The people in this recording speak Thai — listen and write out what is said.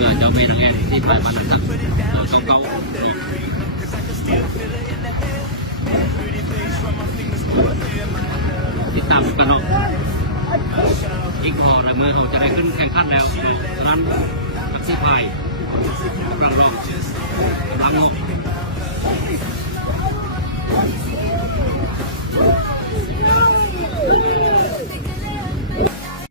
จะมีนักเรียนที่ไปมานะครับต้องเขาติดตามกันเนาะอีกพอในเมื่อเราจะได้ขึ้นแข่งขันแล้วฉะนั้นนักที่พายรองรับงบ